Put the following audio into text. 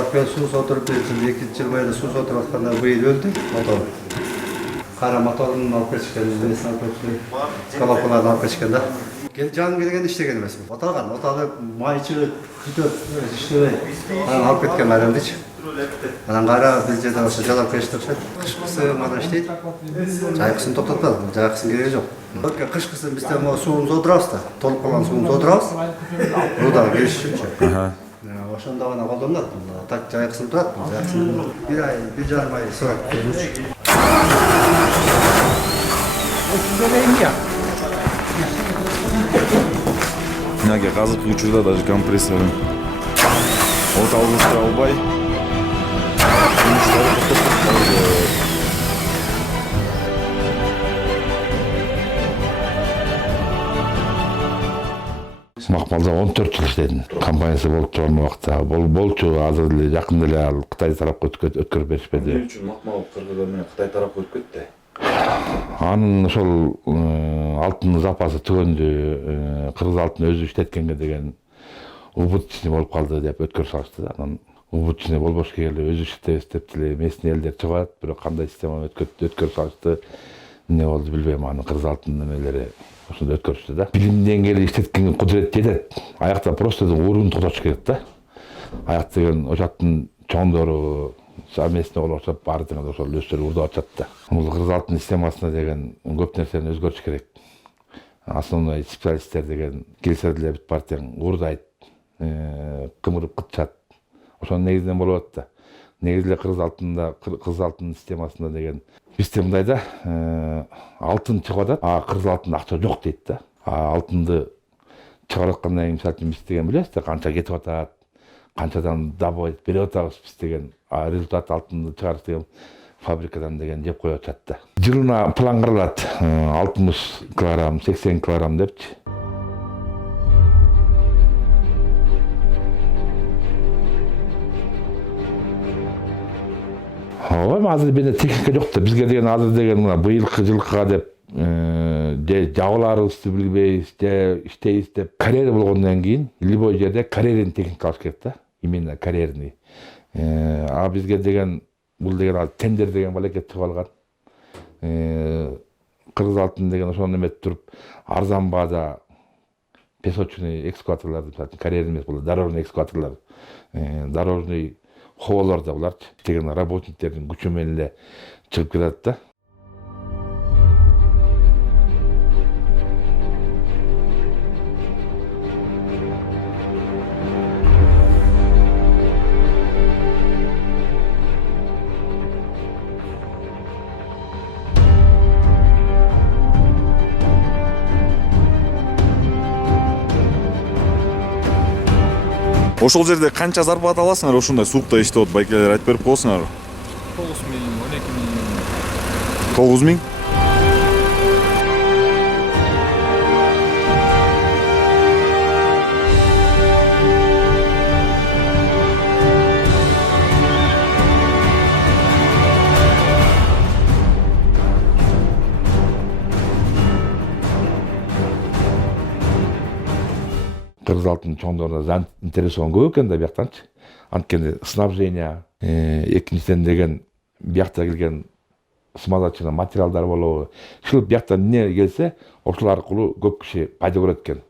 Араппен суу отуруп берсин, 2 жыл бойы суу отуруп атканда быйыл өлдү мотор. Кара моторун алып кетишкен, несин алып кетишкен, колоколарын алып кетишкен да. Жаным келген иштеген эмесмин. Оталып майчы күтөп иштебей, анан алып кеткен адамдычы. Анан кара бир жерде ошо жалап кетишти окшойт. Кышкысы мана иштейт. Жайкысын токтотпады, жайкысын кереги жок. Кышкысы бизде могу суубузду отурабыз да, толуп калган суубузду отурабыз. Рудага келиш үчүнчү. Ошондо гана колдонот. Так жайкысын турат, жайкысын. Бир ай, 1,5 ай сурап келүүчү. Мынакей азыркы учурда даже компрессорун от алгыстыра албай Макмалда 14 жыл иштедим. Компаниясы болуп турган убакта болчу, азыр эле жакында эле ал Кытай тарапка өткөрүп беришпеди. Эмне үчүн макмал кыргыздар менен Кытай тарапка өтүп кетти? Анын ошол алтын запасы түгөндү, кыргыз алтын өзү иштеткенге деген убутчусу болуп калды деп өткөрүп салышты да. Анан убутчусу болбош келе өзү иштебес деп эле местный элдер чыгат, бирок кандай системаны өткөрүп салышты. Эмне болду билбейм, анын кыргыз алтын немелери ошондо өткөрүштү да. Билим деңгээли иштеткенге кудурет жетет. Аякта просто уруну токтотуш керек да. Аяк деген ошаттын чоңдору совместный болуп атат, баары деген ошол өстөрүп урдап атат да. Бул кыргыз алтын системасына деген көп нерсени өзгөртүш керек. Основной специалисттер деген келсе деле бүт партияң урдайт, кымырып кытчат. Ошонун негизинен болуп атат да. Негизи эле кыргыз алтын системасында деген бизде мындай да, алтын чыгып атат, кыргыз алтында акча жок дейт да. Алтынды чыгарып аткандан кийин мисалы үчүн биз деген билебиз да, канча кетип атат, канчадан добывать берип атабыз биз деген, результат алтынды чыгарып деген фабрикадан деген жеп коюп атат да. Жылына план каралат, 60 килограмм, 80 килограмм депчи. Азыр бизде техника жок да, бизге деген азыр деген мына быйылкы жылкыга деп же жабыларыбызды билбейбиз, же иштейбиз деп карьера болгондон кийин любой жерде карьерный техника алыш керек да, именно карьерный. Бизге деген бул деген тендер деген балекет чыгып алган. Кыргыз алтын деген ошону эметип туруп арзан баада песочный экскаваторлорду, карьерный эмес, бул дорожный экскаваторлор, дорожный ховолор да буларчы. Деген работниктердин күчү менен эле чыгып келет да. Ошол жерде канча зарплата аласыңар ушундай суукта иштеп атып, байкелер айтып берип коесуңарбы? 9 миң, 12 миң. 9 миң? Кыргыз алтын чоңдорунда заинтересован көп экен да бияктанчы. Анткени снабжение, экинчиден деген биякта келген смазочный материалдар болобу. Ушул биякта эмне келсе, ошол аркылуу көп киши пайда көрөт экен.